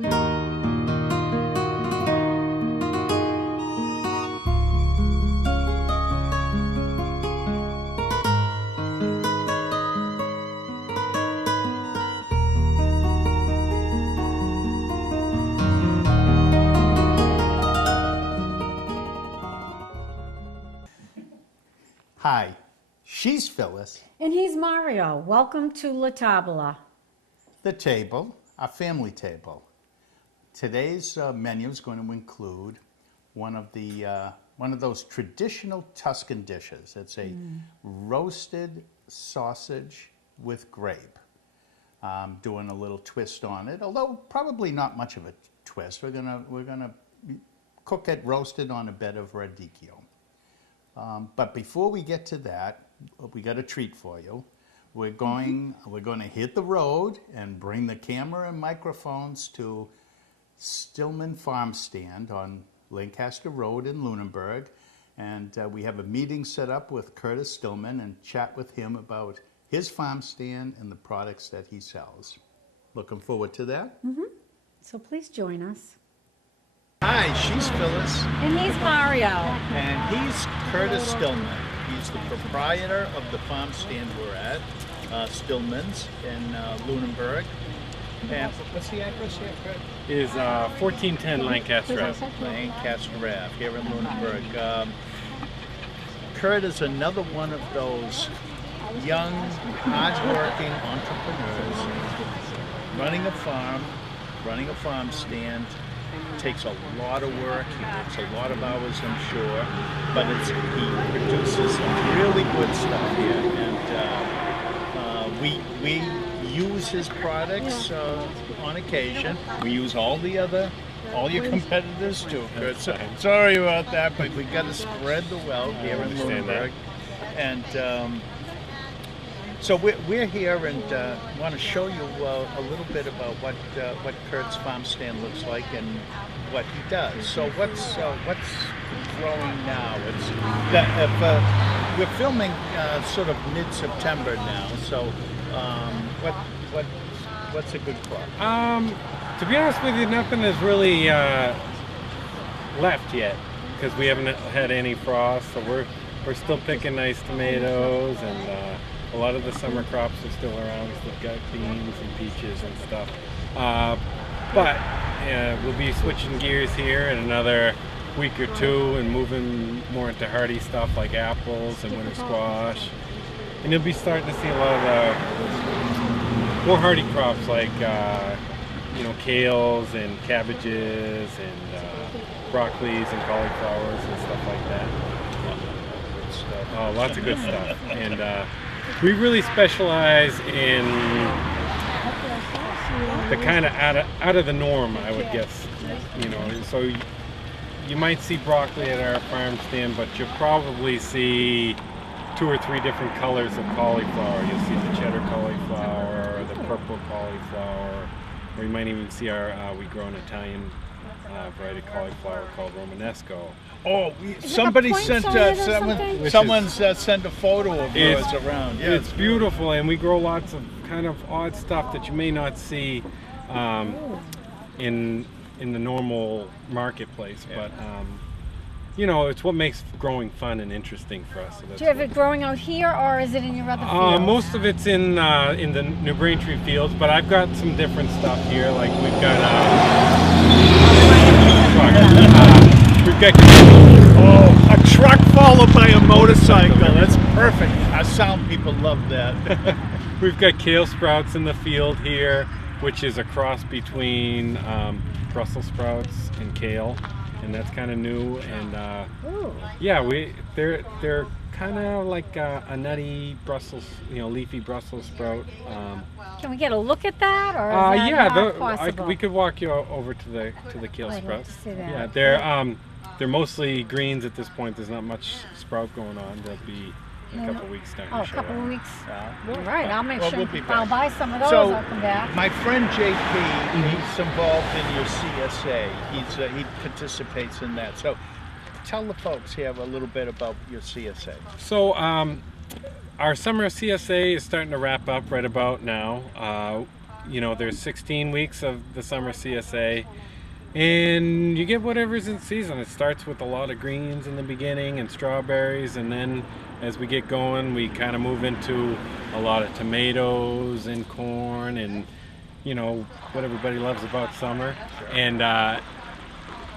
Hi, she's Phyllis. And he's Mario. Welcome to LaTabella. The table, our family table. Today's menu is going to include one of those traditional Tuscan dishes. It's a roasted sausage with grape. Doing a little twist on it, although probably not much of a twist. We're gonna cook it roasted on a bed of radicchio. But before we get to that, we got a treat for you. We're going to hit the road and bring the camera and microphones to Stillman Farm Stand on Lancaster Road in Lunenburg. And we have a meeting set up with Curtis Stillman and chat with him about his farm stand and the products that he sells. Looking forward to that. So please join us. Hi, she's Phyllis. And he's Mario. And he's Curtis Stillman. He's the proprietor of the farm stand we're at, Stillman's in Lunenburg. And what's the address here, Kurt? It is 1410 Lancaster Ave. Lancaster Ave, here in Lunenburg. Kurt is another one of those young, hard-working entrepreneurs running a farm stand. Takes a lot of work, he works a lot of hours, I'm sure, but he produces some really good stuff here, and we use his products on occasion. We use all your competitors too. So, sorry about that, but we got to spread the wealth here in Lunenburg, and so we're here and want to show you a little bit about what Kurt's farm stand looks like and what he does. So what's growing now? We're filming sort of mid-September now. So what's a good crop? To be honest with you, nothing is really left yet because we haven't had any frost. So we're still picking nice tomatoes and. A lot of the summer crops are still around. We still got beans and peaches and stuff. But we'll be switching gears here in another week or two and moving more into hardy stuff like apples and winter squash. And you'll be starting to see a lot of the more hardy crops like kales and cabbages and broccolis and cauliflowers and stuff like that. Oh, lots of good stuff. And we really specialize in the kind of out of the norm, I would guess. So you might see broccoli at our farm stand, but you'll probably see 2 or 3 different colors of cauliflower. You'll see the cheddar cauliflower, the purple cauliflower, or you might even see we grow an Italian variety of cauliflower called Romanesco. Oh, someone sent a photo of yours around. Yeah, it's beautiful, and we grow lots of kind of odd stuff that you may not see in the normal marketplace. Yeah. But it's what makes growing fun and interesting for us. So do you have it growing out here, or is it in your other fields? Most of it's in the New Braintree fields, but I've got some different stuff here. Like we've got a truck followed by a motorcycle. That's perfect. Our sound people love that. We've got kale sprouts in the field here, which is a cross between Brussels sprouts and kale, and that's kind of new. And they're kind of like a nutty Brussels, leafy Brussels sprout. Can we get a look at that, or is that not possible? We could walk you over to the kale sprouts. Like to see that. Yeah, they're mostly greens at this point. There's not much sprout going on. They'll be in a couple of weeks starting to show a couple up. of weeks. All right, I'll make sure I'll buy some of those. So, I'll come back. My friend JP, he's involved in your CSA. He participates in that. So tell the folks here a little bit about your CSA. So our summer CSA is starting to wrap up right about now. you know, there's 16 weeks of the summer CSA, and you get whatever's in season. It starts with a lot of greens in the beginning and strawberries, and then as we get going, we kind of move into a lot of tomatoes and corn and, you know, what everybody loves about summer. And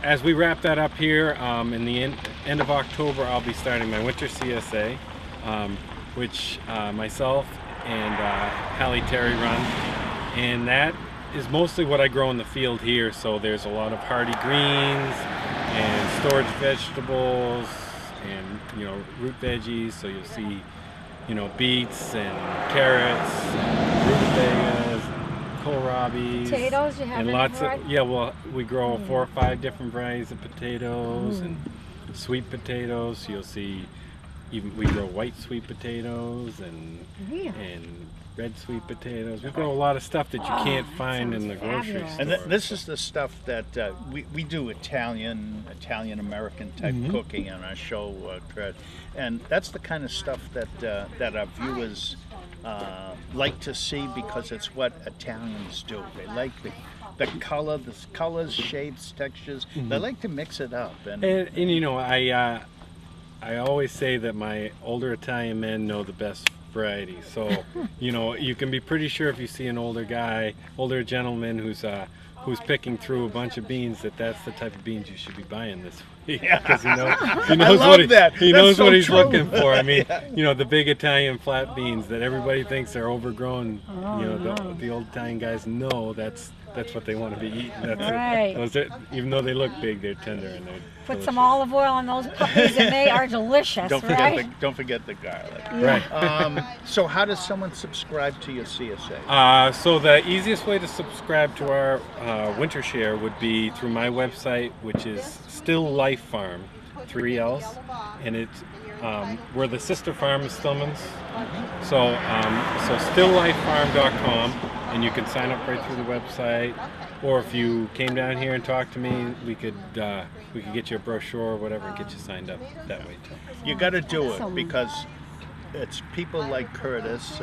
as we wrap that up here, in the end of October, I'll be starting my winter CSA, which myself and Hallie Terry run, and that is mostly what I grow in the field here. So there's a lot of hardy greens and storage vegetables and, you know, root veggies. So you'll see, you know, beets and carrots, and rutabagas, kohlrabies, Potatoes, you have and any lots variety? of, yeah, well, we grow 4 or 5 different varieties of potatoes and sweet potatoes. So you'll see, even we grow white sweet potatoes and red sweet potatoes. We grow a lot of stuff that you can't find in the grocery fabulous. store. And this is the stuff that we do Italian-American type cooking on our show, Kurt. And that's the kind of stuff that our viewers like to see, because it's what Italians do. They like the colors, shapes, textures. They like to mix it up. And you know, I always say that my older Italian men know the best variety. So, you know, you can be pretty sure if you see an older gentleman who's picking through a bunch of beans, that's the type of beans you should be buying this week. Because he knows what he's looking for. I mean, you know, the big Italian flat beans that everybody thinks are overgrown. You know, the old Italian guys know that's what they want to be eating. Right. Even though they look big, they're tender and they're Put delicious. some olive oil on those puppies and they are delicious, Don't forget the garlic. Right. So how does someone subscribe to your CSA? So the easiest way to subscribe to our winter share would be through my website, which is Still Life Farm, 3 L's, and it's we're the sister farm of Stillman's. So stilllifefarm.com, and you can sign up right through the website. Or if you came down here and talked to me, we could get you a brochure or whatever and get you signed up that way too. You got to do it, because it's people like Curtis,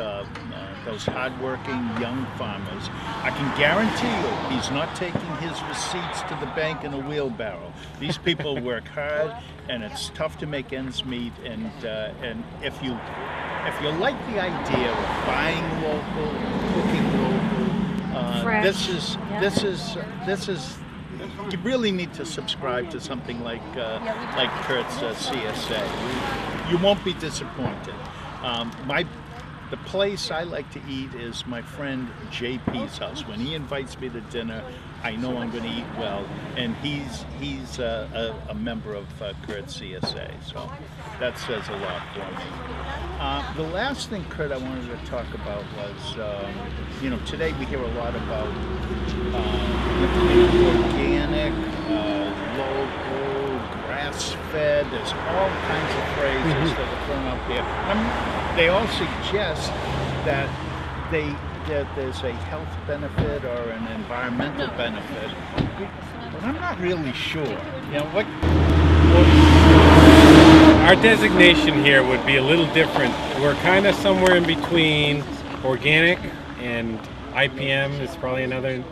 those hardworking young farmers. I can guarantee you he's not taking his receipts to the bank in a wheelbarrow. These people work hard, and it's tough to make ends meet. And if you like the idea of buying local, cooking local, Fresh. this is. You really need to subscribe to something like Kurt's CSA. You won't be disappointed. The place I like to eat is my friend JP's house. When he invites me to dinner, I know I'm going to eat well, and he's a member of Kurt's CSA, so that says a lot for me. The last thing, Kurt, I wanted to talk about was, you know, today we hear a lot about organic, local, grass-fed. There's all kinds of phrases that are thrown out there. They all suggest that there's a health benefit or an environmental benefit, but I'm not really sure. You know, our designation here would be a little different. We're kind of somewhere in between organic, and IPM is probably another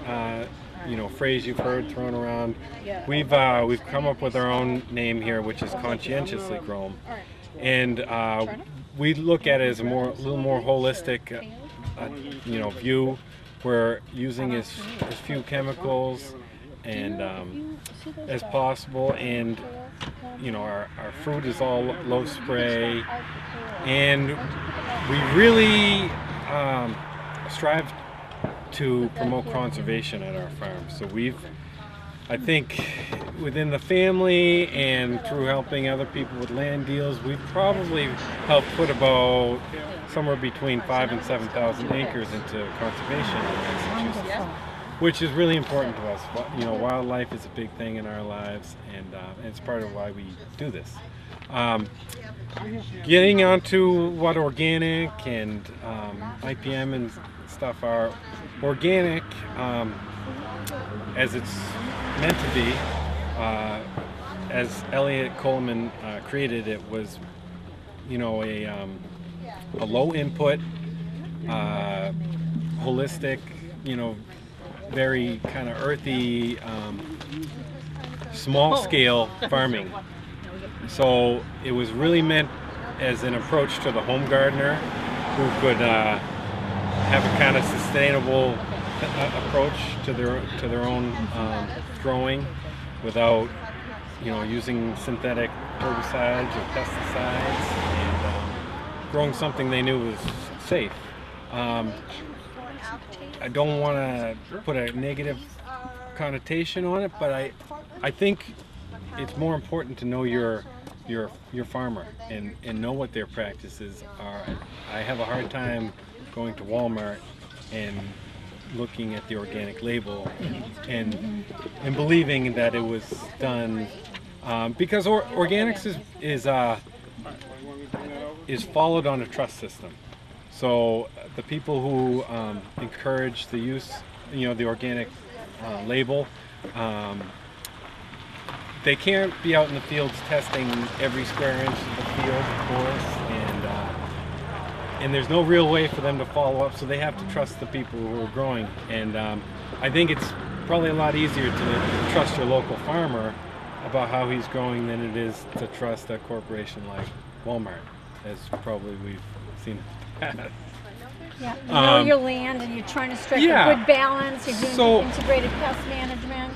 you know, phrase you've heard thrown around. We've come up with our own name here, which is conscientiously grown, and we look at it as a little more holistic, you know, view. We're using as few chemicals and as possible, and you know, our fruit is all low spray, and we really strive to promote conservation at our farm. So I think within the family and through helping other people with land deals, we've probably helped put about somewhere between 5,000 and 7,000 acres into conservation in Massachusetts, which is really important to us. You know, wildlife is a big thing in our lives, and it's part of why we do this. Getting onto what organic and IPM and stuff are. Organic, as it's meant to be, as Elliot Coleman created it, was, you know, a low input, holistic, very kind of earthy, small scale farming. So it was really meant as an approach to the home gardener who could have a kind of sustainable approach to their own growing without using synthetic herbicides or pesticides, and growing something they knew was safe. I don't want to put a negative connotation on it, but I think it's more important to know your farmer and know what their practices are. I have a hard time going to Walmart and looking at the organic label and believing that it was done because organics is followed on a trust system. So the people who encourage the use, the organic label, they can't be out in the fields testing every square inch of the field, of course, and there's no real way for them to follow up, so they have to trust the people who are growing. And I think it's probably a lot easier to trust your local farmer about how he's growing than it is to trust a corporation like Walmart, as probably we've seen. Yeah, you know your land, and you're trying to strike a good balance. You're doing integrated pest management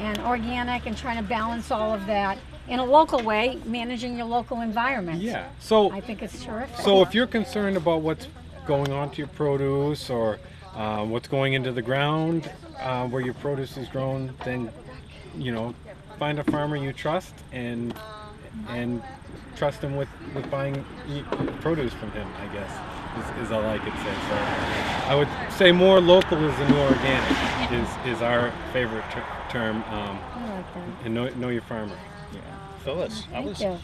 and organic, and trying to balance all of that in a local way, managing your local environment. Yeah, so I think it's terrific. So if you're concerned about what's going on to your produce or what's going into the ground where your produce is grown, then find a farmer you trust and trust him with buying produce from him, I guess, is all I could say. So I would say more local is the new organic is our favorite term. I like that. And know your farmer. Yeah. Phyllis, Thank you.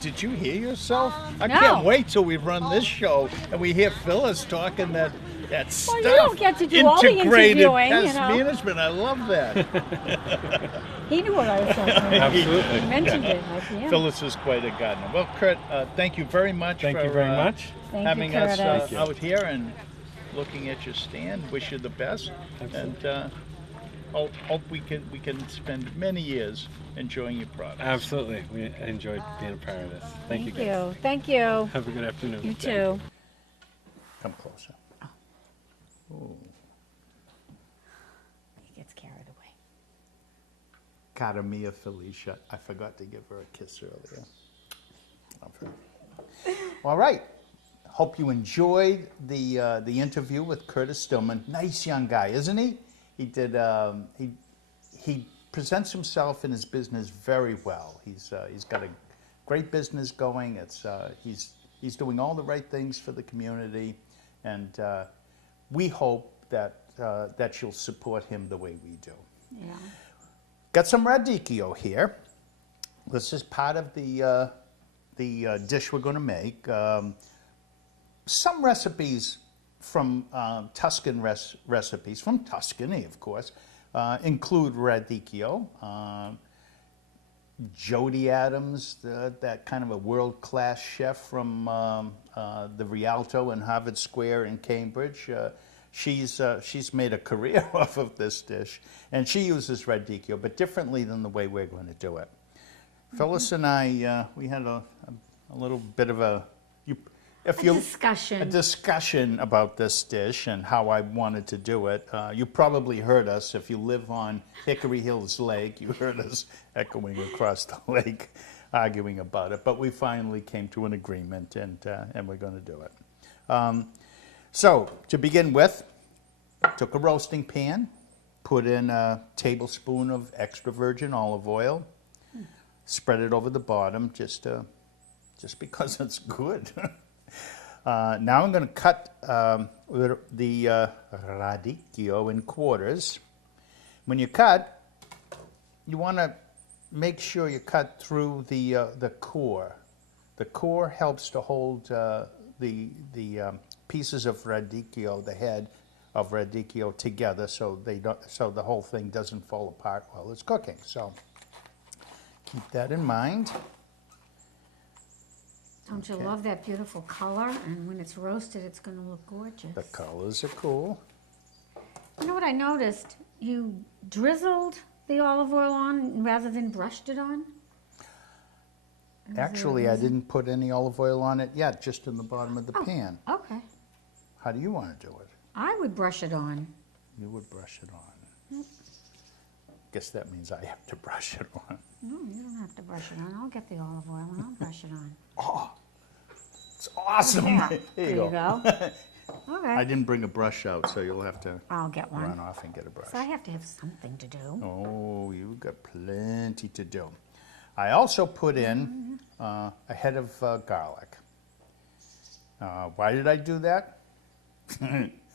did you hear yourself? I No. can't wait till we run this show and we hear Phyllis talking that stuff. Well, you don't get to do all the Integrated interviewing, pest management. I love that. He knew what I was talking about. Absolutely. He mentioned it at the end. Phyllis is quite a gardener. Well, Kurt, thank you very much Thank for you very much. Thank having you, us Curtis. out here and looking at your stand. Wish you the best. Absolutely. And hope we can spend many years enjoying your products. Absolutely. We enjoyed being a part of this. Thank you, guys. Thank you. Have a good afternoon. You too. Come closer. Ooh. He gets carried away. Cara mia Felicia. I forgot to give her a kiss earlier. All right. Hope you enjoyed the interview with Curtis Stillman. Nice young guy, isn't he? He did. He presents himself in his business very well. He's got a great business going. He's doing all the right things for the community, and we hope that you'll support him the way we do. Yeah. Got some radicchio here. This is part of the dish we're going to make. Some recipes from Tuscan recipes, from Tuscany, of course, include radicchio. Jody Adams, that kind of a world-class chef from the Rialto in Harvard Square in Cambridge, she's made a career off of this dish, and she uses radicchio, but differently than the way we're going to do it. Phyllis and I, we had a little bit of a discussion about this dish and how I wanted to do it. You probably heard us, if you live on Hickory Hills Lake, you heard us echoing across the lake, arguing about it. But we finally came to an agreement, and we're going to do it. So, to begin with, took a roasting pan, put in a tablespoon of extra virgin olive oil, spread it over the bottom just because it's good. Now I'm going to cut the radicchio in quarters. When you cut, you want to make sure you cut through the core. The core helps to hold the pieces of radicchio, the head of radicchio, together, so the whole thing doesn't fall apart while it's cooking. So keep that in mind. Don't you love that beautiful color? And when it's roasted, it's going to look gorgeous. The colors are cool. You know what I noticed? You drizzled the olive oil on rather than brushed it on? Actually, I didn't put any olive oil on it yet, just in the bottom of the pan. Okay. How do you want to do it? I would brush it on. You would brush it on. Guess that means I have to brush it on. No, you don't have to brush it on. I'll get the olive oil and I'll brush it on. Oh, it's awesome. Yeah. Here you go. Okay. I didn't bring a brush out, so you'll have to I'll get one. run off and get a brush. So I have to have something to do. Oh, you've got plenty to do. I also put in a head of garlic. Why did I do that?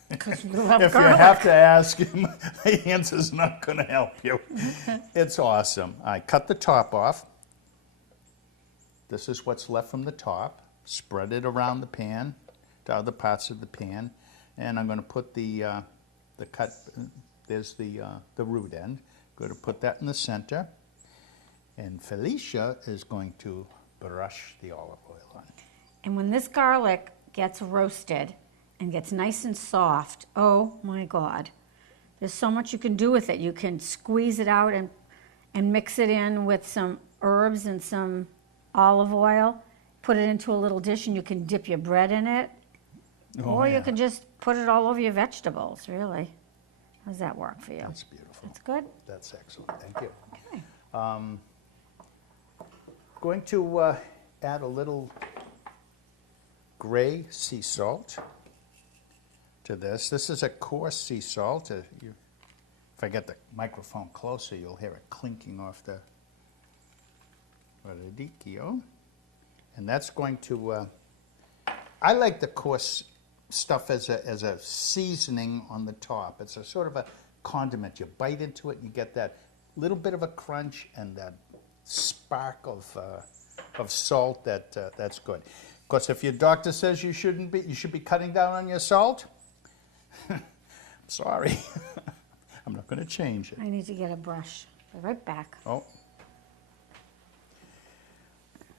Because you love If garlic. you have to ask him, the answer's not going to help you. It's awesome. I cut the top off. This is what's left from the top. Spread it around the pan, to other parts of the pan, and I'm going to put the cut. There's the root end. Going to put that in the center, and Felicia is going to brush the olive oil on. And when this garlic gets roasted and gets nice and soft, oh my God, there's so much you can do with it. You can squeeze it out and mix it in with some herbs and some olive oil, put it into a little dish, and you can dip your bread in it. Oh, Or yeah. you can just put it all over your vegetables, really. How does that work for you? That's beautiful. That's good? That's excellent. Thank you. Okay. Going to add a little gray sea salt to this. This is a coarse sea salt. If I get the microphone closer, you'll hear it clinking off the radicchio. And that's going to, I like the coarse stuff as a seasoning on the top. It's a sort of a condiment. You bite into it and you get that little bit of a crunch and that spark of salt that's good. Of course, if your doctor says you should be cutting down on your salt, I'm sorry. I'm not going to change it. I need to get a brush. Be right back. Oh.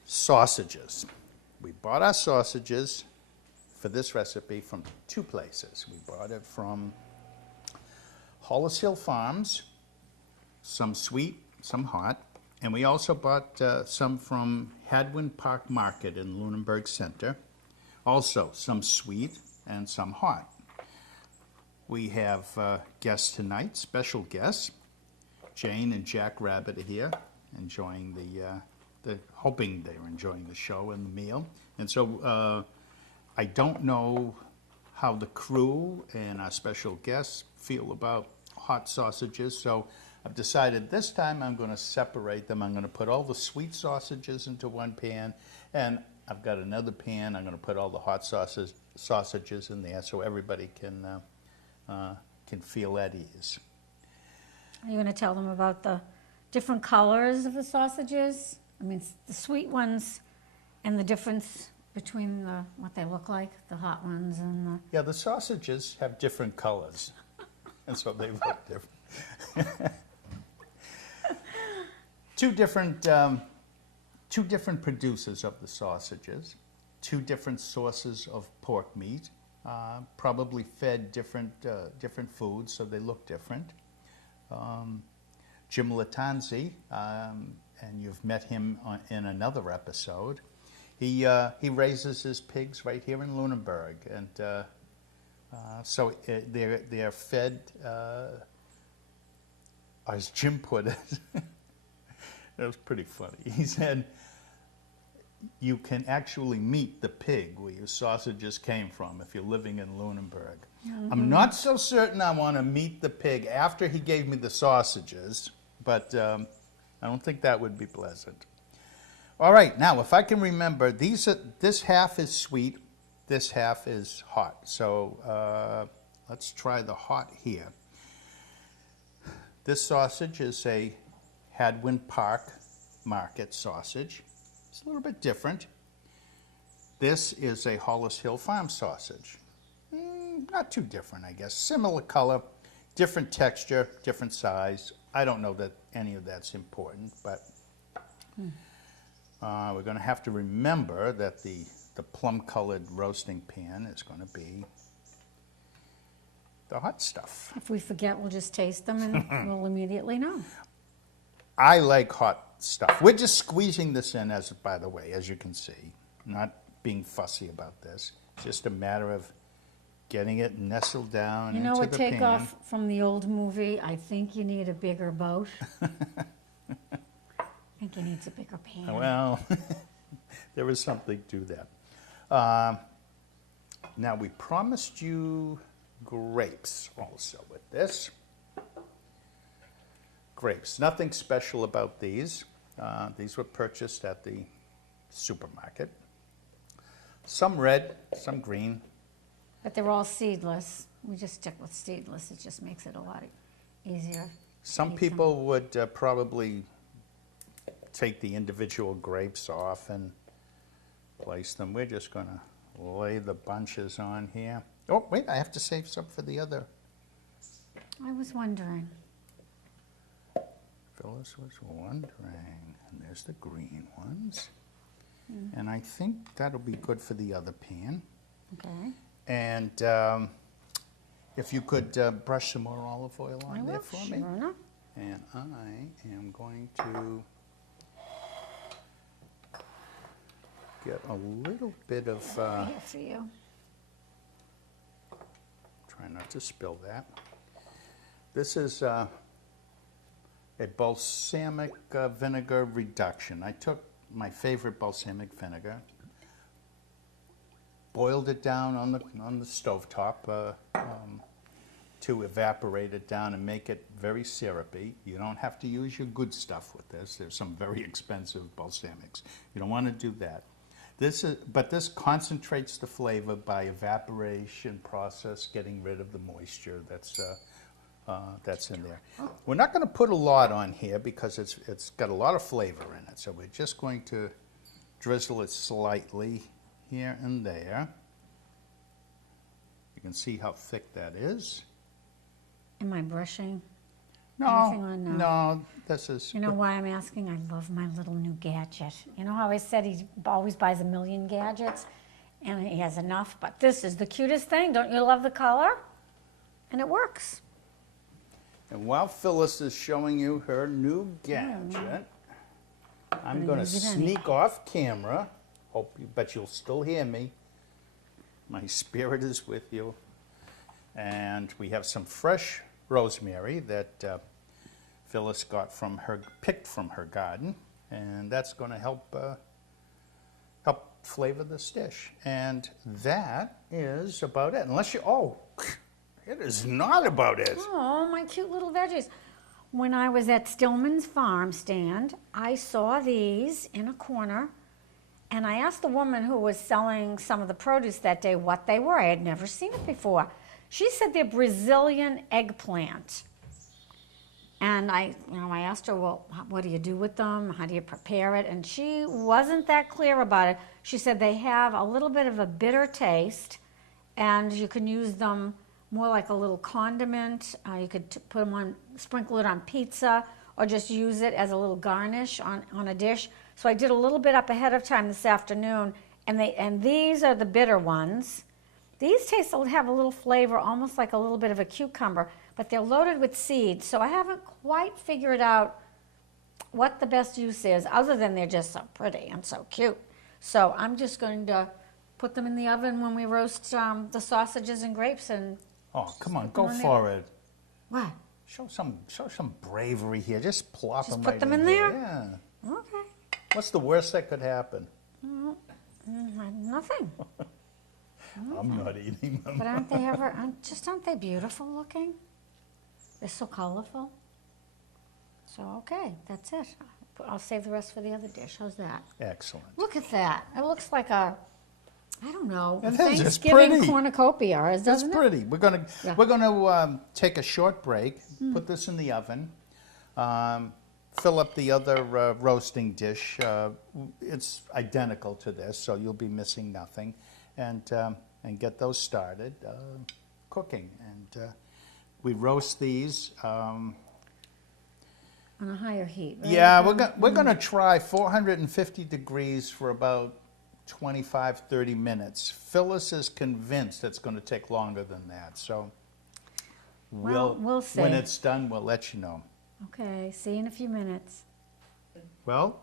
Sausages. We bought our sausages for this recipe from two places. We bought it from Hollis Hill Farms, some sweet, some hot, and we also bought some from Hadwin Park Market in Lunenburg Center, also some sweet and some hot. We have guests tonight, special guests. Jane and Jack Rabbit are here, enjoying hoping they're enjoying the show and the meal. And so I don't know how the crew and our special guests feel about hot sausages, so I've decided this time I'm going to separate them. I'm going to put all the sweet sausages into one pan, and I've got another pan. I'm going to put all the hot sausages in there so everybody can feel at ease. Are you going to tell them about the different colors of the sausages? I mean, the sweet ones and the difference between what they look like, the hot ones and the... Yeah, the sausages have different colors, and so they look different. Two different producers of the sausages, two different sources of pork meat, probably fed different foods, so they look different. Jim Latanzi, and you've met him in another episode. He raises his pigs right here in Lunenburg, and so they're fed, as Jim put it. It was pretty funny. He said, you can actually meet the pig where your sausages came from if you're living in Lunenburg. Mm-hmm. I'm not so certain I want to meet the pig after he gave me the sausages, but I don't think that would be pleasant. All right, now if I can remember, this half is sweet, this half is hot. So let's try the hot here. This sausage is a Hadwin Park Market sausage. It's a little bit different. This is a Hollis Hill Farm sausage. Not too different, I guess. Similar color, different texture, different size. I don't know that any of that's important, but we're going to have to remember that the plum-colored roasting pan is going to be the hot stuff. If we forget, we'll just taste them and we'll immediately know. I like hot stuff. We're just squeezing this in, by the way, as you can see. Not being fussy about this. It's just a matter of getting it nestled down You know into what, the pan. Takeoff from the old movie? I think you need a bigger boat. I think he needs a bigger pan. Well, there is something to that. Now, we promised you grapes also with this. Grapes. Nothing special about these. These were purchased at the supermarket. Some red, some green. But they're all seedless. We just stick with seedless. It just makes it a lot easier. Some people would probably take the individual grapes off and place them. We're just going to lay the bunches on here. Oh, wait, I have to save some for the other. I was wondering. Phyllis was wondering. And there's the green ones. And I think that'll be good for the other pan. Okay. And if you could brush some more olive oil on there for me. Sure enough. And I am going to get a little bit of, Here for you. try not to spill that. This is a balsamic vinegar reduction. I took my favorite balsamic vinegar, boiled it down on the stovetop to evaporate it down and make it very syrupy. You don't have to use your good stuff with this. There's some very expensive balsamics. You don't want to do that. But this concentrates the flavor by evaporation process, getting rid of the moisture that's in there. We're not going to put a lot on here because it's got a lot of flavor in it. So we're just going to drizzle it slightly here and there. You can see how thick that is. Am I brushing? No, Anything on, no, this is... You know why I'm asking? I love my little new gadget. You know how I said he always buys 1,000,000 gadgets and he has enough? But this is the cutest thing. Don't you love the color? And it works. And while Phyllis is showing you her new gadget, I'm going to sneak off camera. But you'll still hear me. My spirit is with you. And we have some fresh rosemary that Phyllis picked from her garden, and that's going to help flavor this dish. And that is about it. It is not about it. Oh, my cute little veggies. When I was at Stillman's farm stand, I saw these in a corner, and I asked the woman who was selling some of the produce that day what they were. I had never seen it before. She said they're Brazilian eggplant. And I asked her, well, what do you do with them? How do you prepare it? And she wasn't that clear about it. She said they have a little bit of a bitter taste, and you can use them more like a little condiment. You could put them on, sprinkle it on pizza, or just use it as a little garnish on a dish. So I did a little bit up ahead of time this afternoon, and these are the bitter ones. These have a little flavor, almost like a little bit of a cucumber, but they're loaded with seeds, so I haven't quite figured out what the best use is, other than they're just so pretty and so cute. So I'm just going to put them in the oven when we roast the sausages and grapes. And oh, come on, go for it. What? Show some bravery here. Just plop Just them put right them in in there? Yeah. Okay. What's the worst that could happen? Nothing. I'm not eating them. But aren't they beautiful looking? They're so colorful. So, okay, that's it. I'll save the rest for the other dish. How's that? Excellent. Look at that. It looks like I don't know, It is. It's Thanksgiving pretty. cornucopia, doesn't it? Pretty. We're gonna take a short break. Put this in the oven. Fill up the other roasting dish. It's identical to this, so you'll be missing nothing, and get those started cooking. And we roast these. On a higher heat, right? Yeah, we're going to try 450 degrees for about 25, 30 minutes. Phyllis is convinced it's going to take longer than that. So We'll see. When it's done, we'll let you know. Okay, see you in a few minutes. Well,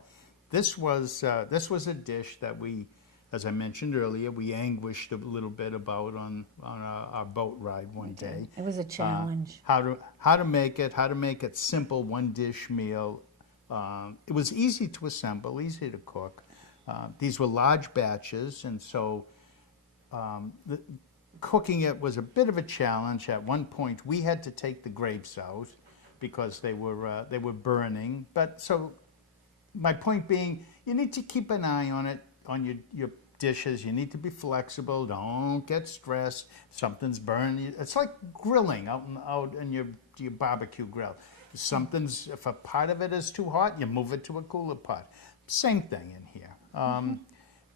this was a dish that we, as I mentioned earlier, we anguished a little bit about on our boat ride one day. It was a challenge. How to make it simple, one dish meal. It was easy to assemble, easy to cook. These were large batches, and so cooking it was a bit of a challenge. At one point, we had to take the grapes out because they were burning. But so my point being, you need to keep an eye on it, on your dishes. You need to be flexible. Don't get stressed. Something's burned. It's like grilling out in your barbecue grill. If a part of it is too hot, you move it to a cooler pot. Same thing in here.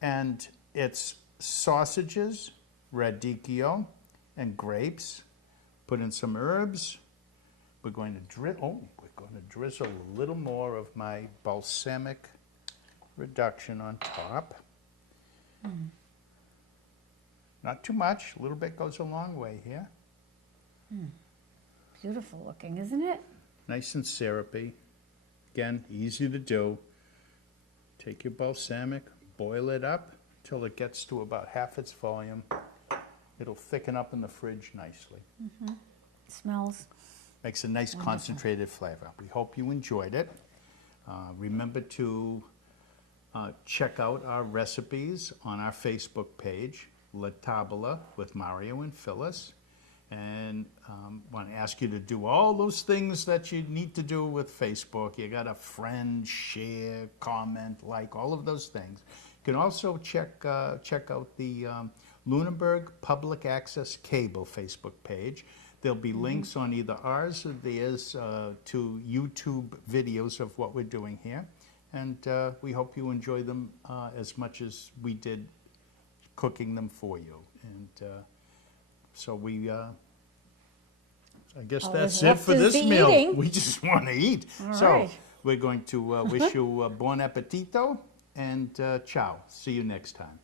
And it's sausages, radicchio, and grapes. Put in some herbs. We're going to drizzle a little more of my balsamic reduction on top. Not too much. A little bit goes a long way here. Beautiful looking, isn't it? Nice and syrupy. Again, easy to do. Take your balsamic, boil it up until it gets to about half its volume. It'll thicken up in the fridge nicely. It smells Makes a nice wonderful. Concentrated flavor. We hope you enjoyed it. Remember to check out our recipes on our Facebook page, LaTabella with Mario and Phyllis. And want to ask you to do all those things that you need to do with Facebook. You got to friend, share, comment, like, all of those things. You can also check out the Lunenburg Public Access Cable Facebook page. There'll be links on either ours or theirs to YouTube videos of what we're doing here. And we hope you enjoy them as much as we did cooking them for you. And so I guess that's it for this meal. Eating. We just want to eat. All so right. we're going to wish you bon appetito and ciao. See you next time.